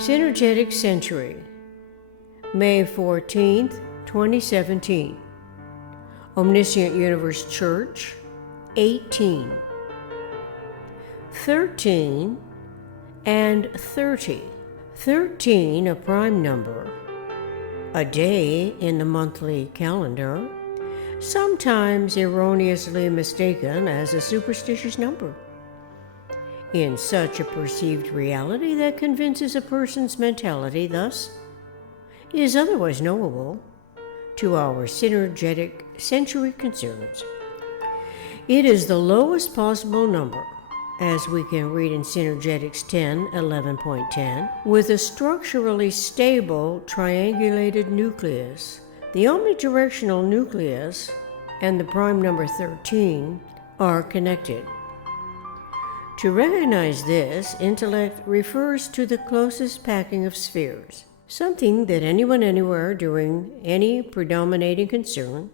Synergetic Century, May 14th, 2017. Omniscient Universe Church, 18. 13 and 30. 13, a prime number, a day in the monthly calendar, sometimes erroneously mistaken as a superstitious number. In such a perceived reality that convinces a person's mentality, thus, is otherwise knowable to our synergetic century concerns. It is the lowest possible number, as we can read in Synergetics 10:11.10, with a structurally stable triangulated nucleus. The omnidirectional nucleus and the prime number 13 are connected. To recognize this, intellect refers to the closest packing of spheres, something that anyone anywhere doing any predominating concern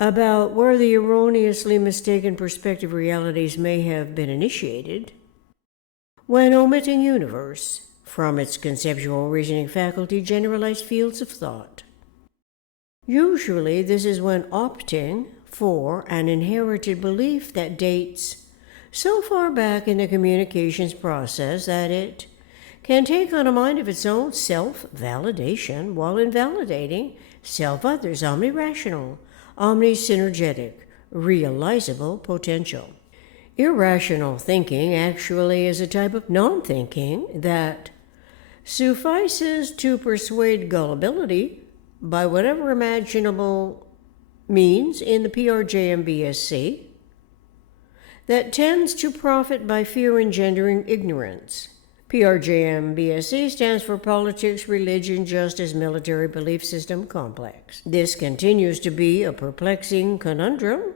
about where the erroneously mistaken perspective realities may have been initiated, when omitting universe from its conceptual reasoning faculty generalized fields of thought. Usually this is when opting for an inherited belief that dates so far back in the communications process that it can take on a mind of its own self-validation while invalidating self-others' omnirational, omni-synergetic, realizable potential. Irrational thinking actually is a type of non-thinking that suffices to persuade gullibility by whatever imaginable means in the PRJMBSC that tends to profit by fear engendering ignorance. PRJMBSC stands for Politics, Religion, Justice, Military Belief System Complex. This continues to be a perplexing conundrum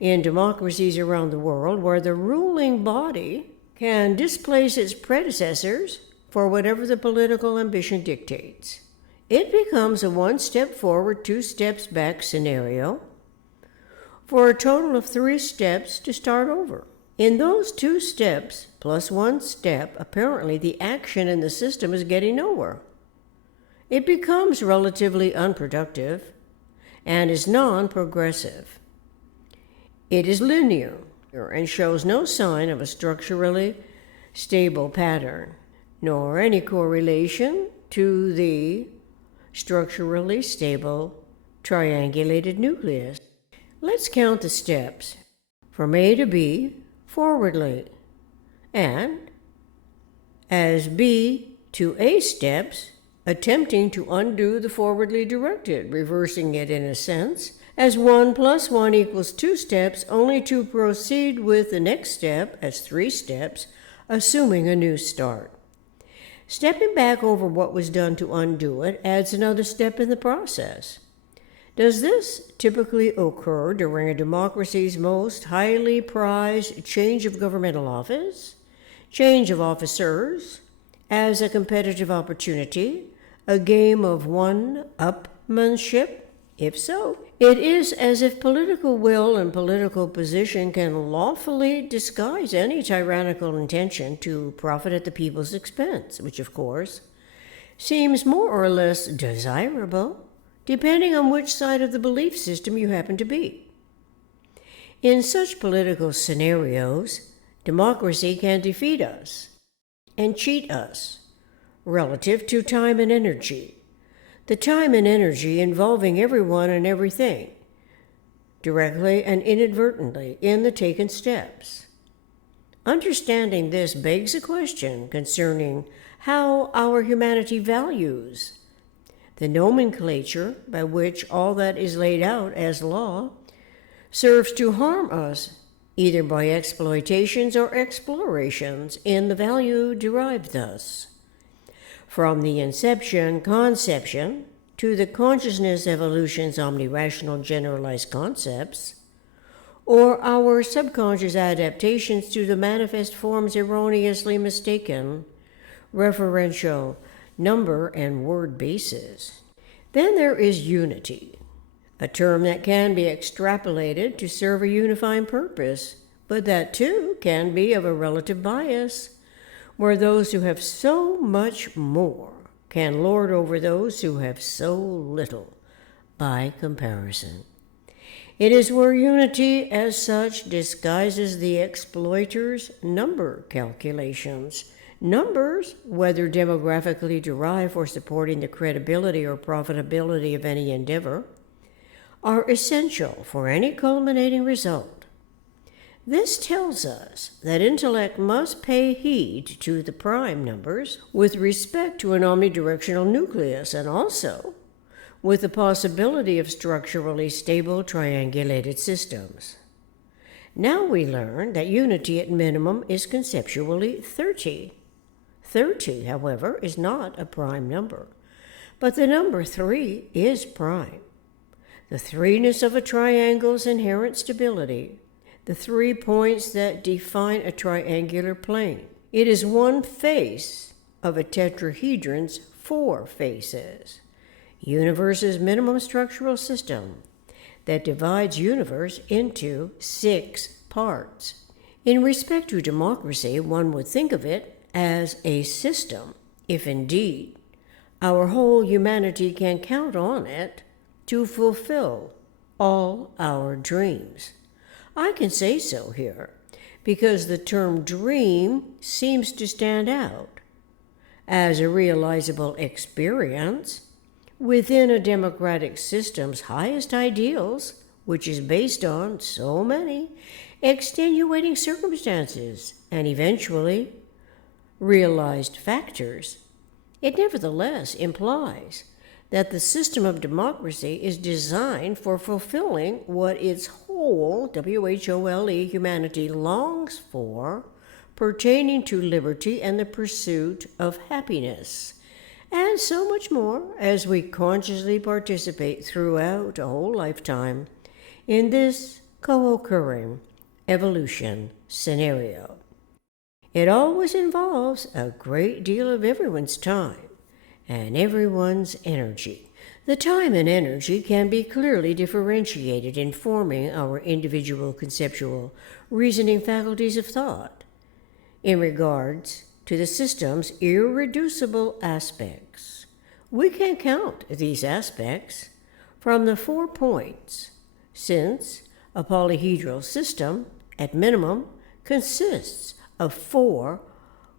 in democracies around the world where the ruling body can displace its predecessors for whatever the political ambition dictates. It becomes a one step forward, two steps back scenario for a total of 3 steps to start over. In those 2 steps, plus 1 step, apparently the action in the system is getting nowhere. It becomes relatively unproductive and is non-progressive. It is linear and shows no sign of a structurally stable pattern, nor any correlation to the structurally stable triangulated nucleus. Let's count the steps from A to B forwardly, and as B to A steps, attempting to undo the forwardly directed, reversing it in a sense, as 1 plus 1 equals 2 steps, only to proceed with the next step as 3 steps, assuming a new start. Stepping back over what was done to undo it adds another step in the process. Does this typically occur during a democracy's most highly prized change of governmental office, change of officers, as a competitive opportunity, a game of one-upmanship? If so, it is as if political will and political position can lawfully disguise any tyrannical intention to profit at the people's expense, which, of course, seems more or less desirable, depending on which side of the belief system you happen to be. In such political scenarios, democracy can defeat us and cheat us relative to time and energy, the time and energy involving everyone and everything, directly and inadvertently in the taken steps. Understanding this begs a question concerning how our humanity values the nomenclature by which all that is laid out as law serves to harm us, either by exploitations or explorations in the value derived thus from the conception, to the consciousness evolution's omnirational generalized concepts, or our subconscious adaptations to the manifest forms erroneously mistaken, referential number and word bases. Then there is unity, a term that can be extrapolated to serve a unifying purpose, but that too can be of a relative bias where those who have so much more can lord over those who have so little by comparison. It is where unity as such disguises the exploiter's number calculations. Numbers, whether demographically derived or supporting the credibility or profitability of any endeavor, are essential for any culminating result. This tells us that intellect must pay heed to the prime numbers with respect to an omnidirectional nucleus, and also with the possibility of structurally stable triangulated systems. Now we learn that unity at minimum is conceptually 30. 30, however, is not a prime number, but the number 3 is prime. The threeness of a triangle's inherent stability, the 3 points that define a triangular plane. It is one face of a tetrahedron's 4 faces. Universe's minimum structural system that divides universe into 6 parts. In respect to democracy, one would think of it as a system, if indeed our whole humanity can count on it to fulfill all our dreams. I can say so here because the term dream seems to stand out as a realizable experience within a democratic system's highest ideals, which is based on so many extenuating circumstances and eventually realized factors. It nevertheless implies that the system of democracy is designed for fulfilling what its whole, W-H-O-L-E, humanity longs for, pertaining to liberty and the pursuit of happiness, and so much more as we consciously participate throughout a whole lifetime in this co-occurring evolution scenario. It always involves a great deal of everyone's time and everyone's energy. The time and energy can be clearly differentiated in forming our individual conceptual reasoning faculties of thought in regards to the system's irreducible aspects. We can count these aspects from the 4 points, since a polyhedral system, at minimum, consists of 4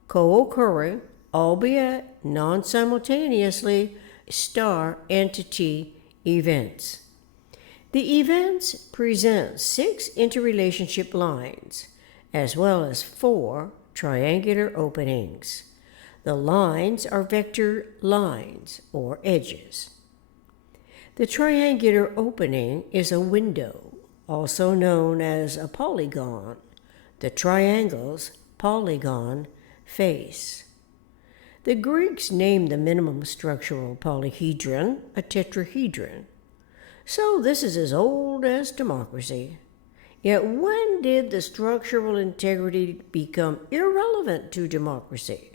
co-occurring, albeit non-simultaneously, star entity events. The events present 6 interrelationship lines, as well as 4 triangular openings. The lines are vector lines or edges. The triangular opening is a window, also known as a polygon, the triangle's polygon face. The Greeks named the minimum structural polyhedron a tetrahedron, so this is as old as democracy. Yet when did the structural integrity become irrelevant to democracy?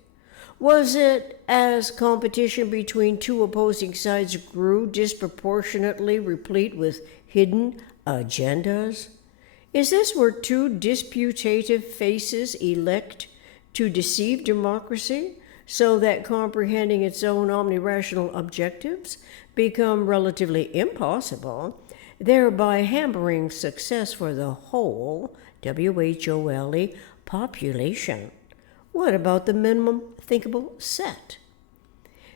Was it as competition between 2 opposing sides grew disproportionately replete with hidden agendas? Is this where 2 disputative faces elect to deceive democracy so that comprehending its own omnirational objectives become relatively impossible, thereby hampering success for the whole, W-H-O-L-E, population? What about the minimum thinkable set?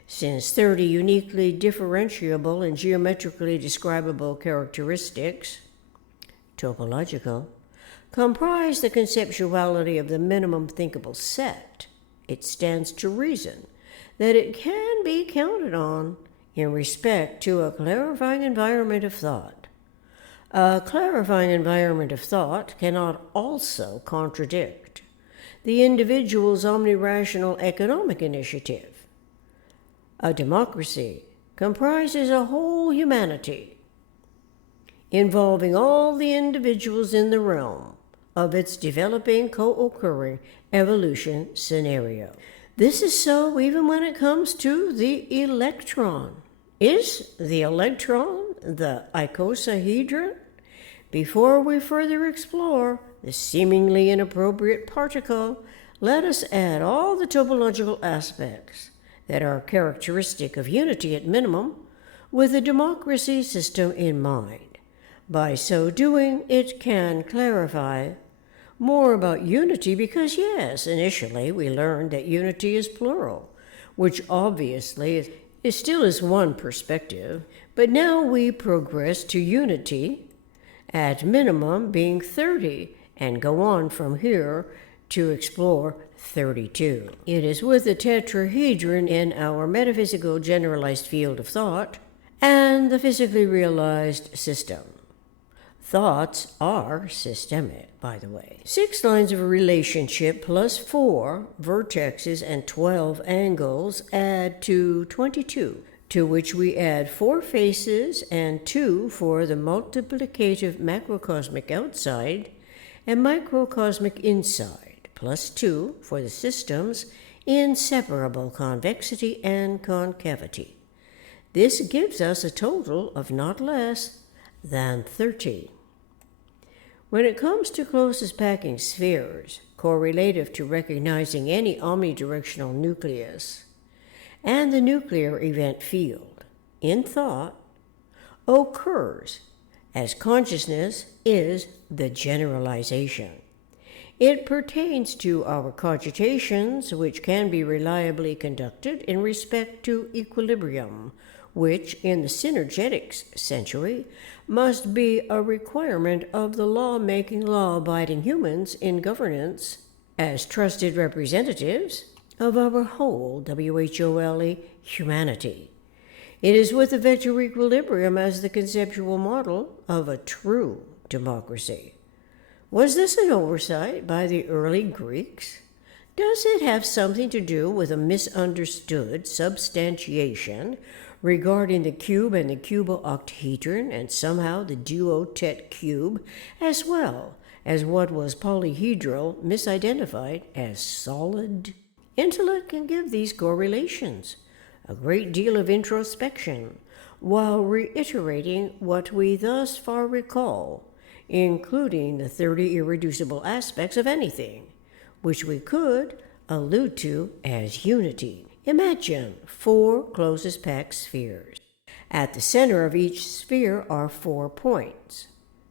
Since 30 uniquely differentiable and geometrically describable characteristics, topological, comprise the conceptuality of the minimum thinkable set, it stands to reason that it can be counted on in respect to a clarifying environment of thought. A clarifying environment of thought cannot also contradict the individual's omnirational economic initiative. A democracy comprises a whole humanity, involving all the individuals in the realm of its developing co-occurring evolution scenario. This is so even when it comes to the electron. Is the electron the icosahedron? Before we further explore the seemingly inappropriate particle, let us add all the topological aspects that are characteristic of unity at minimum with a democracy system in mind. By so doing, it can clarify more about unity because, yes, initially we learned that unity is plural, which obviously still is one perspective, but now we progress to unity at minimum being 30 and go on from here to explore 32. It is with the tetrahedron in our metaphysical generalized field of thought and the physically realized system. Thoughts are systemic, by the way. 6 lines of a relationship plus 4 vertexes and 12 angles add to 22, to which we add 4 faces and 2 for the multiplicative macrocosmic outside and microcosmic inside, plus 2 for the system's inseparable convexity and concavity. This gives us a total of not less than 30. When it comes to closest packing spheres, correlative to recognizing any omnidirectional nucleus, and the nuclear event field, in thought, occurs as consciousness is the generalization. It pertains to our cogitations, which can be reliably conducted in respect to equilibrium, which in the Synergetics century must be a requirement of the law-making, law-abiding humans in governance as trusted representatives of our whole WHOLE humanity. It is with the vector equilibrium as the conceptual model of a true democracy. Was this an oversight by the early Greeks? Does it have something to do with a misunderstood substantiation regarding the cube and the cubo-octahedron and somehow the duotet cube, as well as what was polyhedral misidentified as solid? Intellect can give these correlations a great deal of introspection while reiterating what we thus far recall, including the 30 irreducible aspects of anything, which we could allude to as unity. Imagine 4 closest packed spheres. At the center of each sphere are 4 points,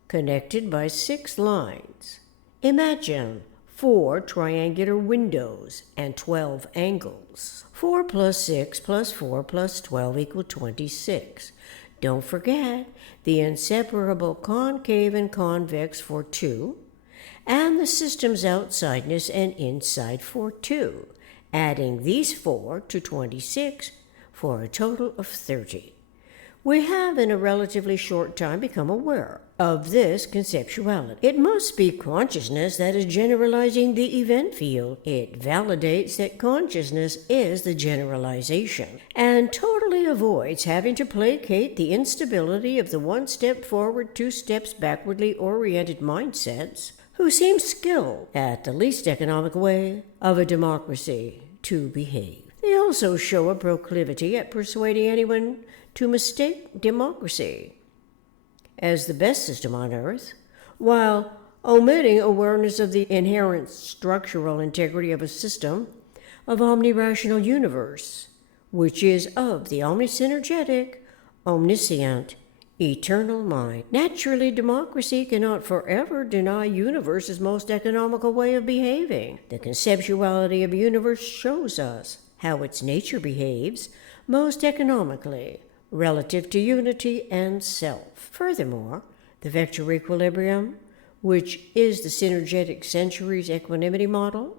connected by 6 lines. Imagine 4 triangular windows and 12 angles. 4 plus 6 plus 4 plus 12 equal 26. Don't forget the inseparable concave and convex for 2, and the system's outsideness and inside for 2, adding these 4 to 26 for a total of 30. We have in a relatively short time become aware of this conceptuality. It must be consciousness that is generalizing the event field. It validates that consciousness is the generalization and totally avoids having to placate the instability of the 1 step forward, 2 steps backwardly oriented mindsets who seem skilled at the least economic way of a democracy to behave. They also show a proclivity at persuading anyone to mistake democracy as the best system on earth, while omitting awareness of the inherent structural integrity of a system of omnirational universe, which is of the omnisynergetic, omniscient, eternal mind. Naturally, democracy cannot forever deny universe's most economical way of behaving. The conceptuality of a universe shows us how its nature behaves most economically relative to unity and self. Furthermore, the vector equilibrium, which is the Synergetic century's equanimity model,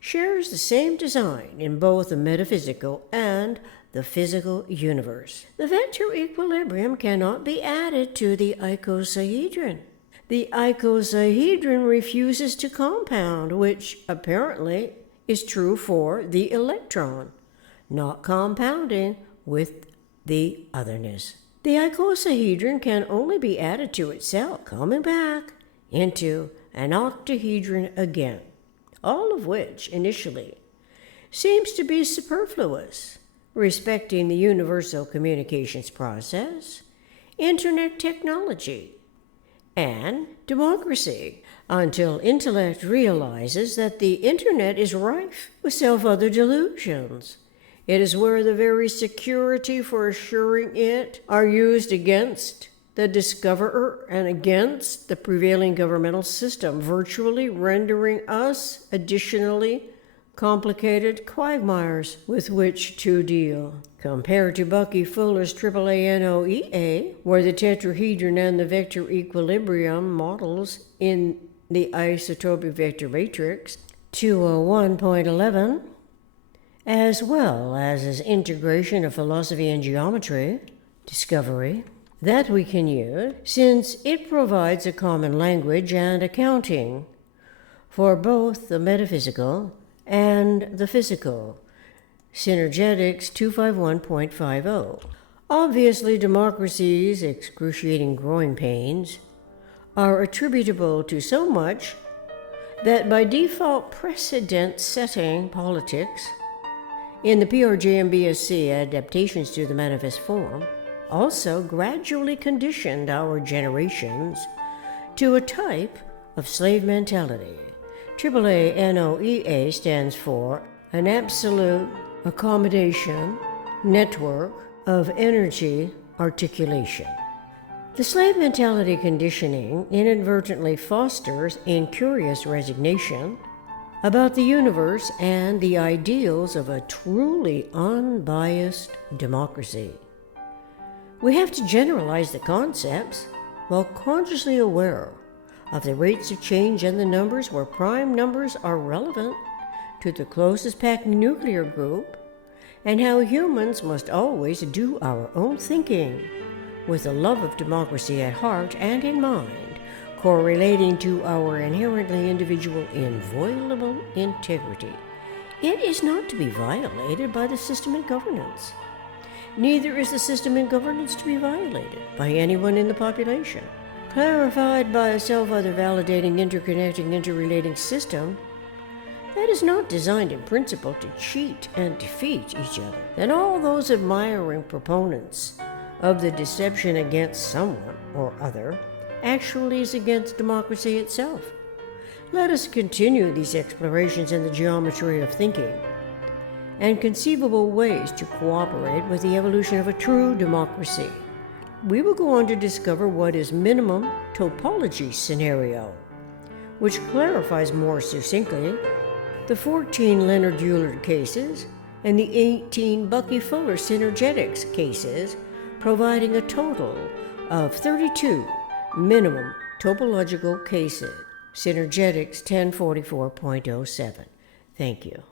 shares the same design in both the metaphysical and the physical universe. The vector equilibrium cannot be added to the icosahedron. The icosahedron refuses to compound, which apparently is true for the electron, not compounding with the otherness. The icosahedron can only be added to itself, coming back into an octahedron again, all of which initially seems to be superfluous, respecting the universal communications process, internet technology, and democracy, until intellect realizes that the internet is rife with self-other delusions. It is where the very security for assuring it are used against the discoverer and against the prevailing governmental system, virtually rendering us additionally complicated quagmires with which to deal. Compared to Bucky Fuller's AAA-NOEA, where the tetrahedron and the vector equilibrium models in the isotopic vector matrix 201.11, as well as his integration of philosophy and geometry, discovery, that we can use, since it provides a common language and accounting for both the metaphysical and the physical. Synergetics 251.50. Obviously, democracy's excruciating growing pains are attributable to so much that by default precedent-setting politics in the PRJ-MBSC adaptations to the manifest form also gradually conditioned our generations to a type of slave mentality. AAA-NOEA stands for an absolute accommodation network of energy articulation. The slave mentality conditioning inadvertently fosters incurious resignation about the universe and the ideals of a truly unbiased democracy. We have to generalize the concepts while consciously aware of the rates of change and the numbers where prime numbers are relevant to the closest packed nuclear group, and how humans must always do our own thinking with the love of democracy at heart and in mind, correlating to our inherently individual inviolable integrity. It is not to be violated by the system and governance. Neither is the system and governance to be violated by anyone in the population. Clarified by a self-other validating, interconnecting, interrelating system that is not designed in principle to cheat and defeat each other, then all those admiring proponents of the deception against someone or other actually is against democracy itself. Let us continue these explorations in the geometry of thinking and conceivable ways to cooperate with the evolution of a true democracy. We will go on to discover what is minimum topology scenario, which clarifies more succinctly the 14 Leonard Euler cases and the 18 Bucky Fuller Synergetics cases, providing a total of 32 minimum topological cases. Synergetics 1044.07. Thank you.